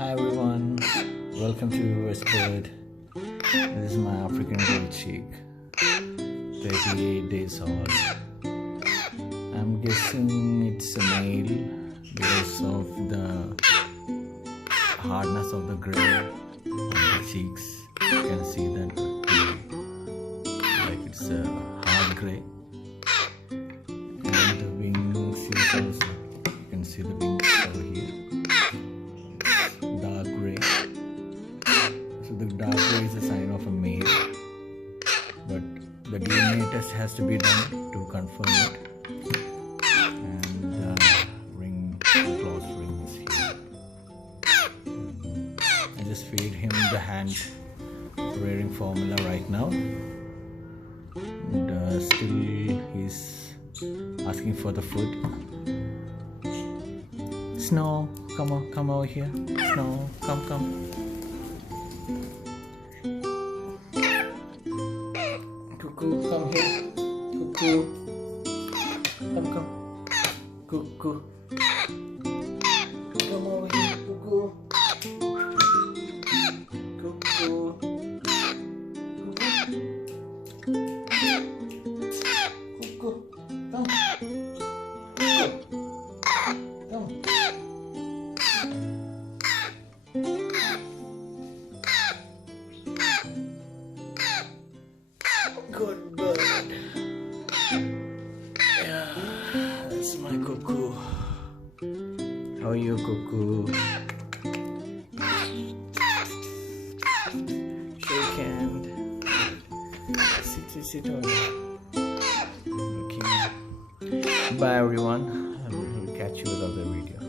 Hi everyone, welcome to Westbird. This is my African gold chick, 38 days old. I'm guessing it's a male because of the hardness of the gray on the cheeks. You can see that like it's a hard gray, and the wings is also, you can see the wings over here. Dark gray. So the dark gray is a sign of a male, but the DNA test has to be done to confirm it. And the claws ring is here. I just feed him the hand rearing formula right now, and still he's asking for the food. Snow, come over here. Snow, come. Cuckoo, come here. Cuckoo, come. Cuckoo, come over here. Cuckoo, cuckoo, cuckoo, come. Good bird. Yeah, that's my cuckoo. How are you, cuckoo? Shake hand. Sit on. Okay. Bye everyone. I will catch you with other video.